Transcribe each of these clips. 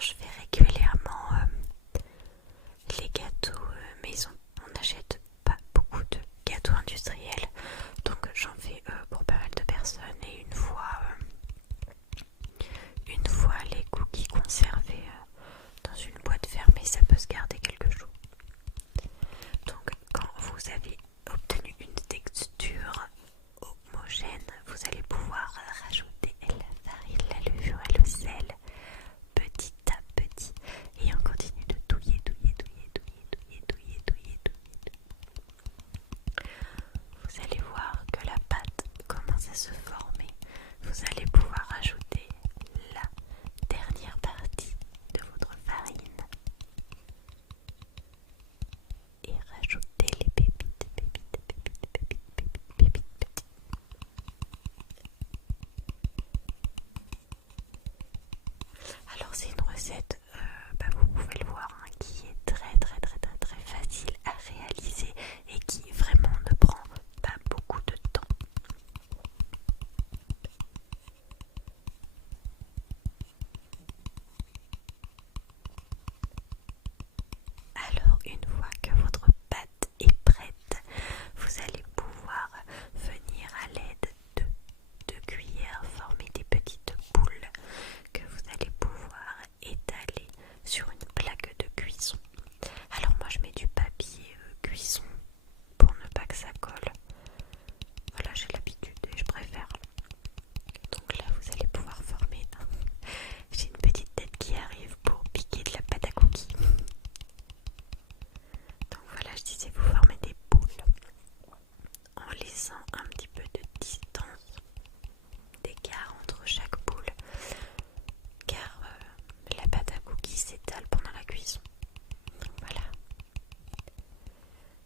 Alors je fais régulièrement les gâteaux maison. On n'achète pas beaucoup de gâteaux industriels, donc j'en fais pour pas mal de personnes. Et une fois les cookies conservés dans une boîte fermée, ça peut se garder quelques jours. Donc quand vous avez obtenu une texture homogène, vous allez pouvoir rajouter la farine, la levure et le sel petit à petit, et on continue de touiller. Vous allez voir que la pâte commence à se former. Vous allez pouvoir ajouter la dernière partie de votre farine et rajouter les pépites. Alors c'est une recette, vous pouvez le voir, hein, qui est très facile à réaliser et qui vraiment ne prend pas beaucoup de temps. Alors une fois que votre pâte est prête, vous allez pouvoir venir à l'aide de 2 cuillères former des petites boules que vous allez pouvoir étaler sur une plaque de cuisson. Alors moi je mets du papier cuisson pour ne pas que ça colle. Voilà, j'ai l'habitude et je préfère. Donc là vous allez pouvoir former. J'ai une petite tête qui arrive pour piquer de la pâte à cookies. Donc voilà, je disais, vous formez des boules en laissant un petit peu de distance, d'écart entre chaque boule, car la pâte à cookies s'étale pendant la cuisson. Donc voilà,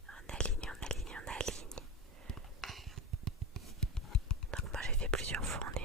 on aligne. Donc moi j'ai fait plusieurs fois, on est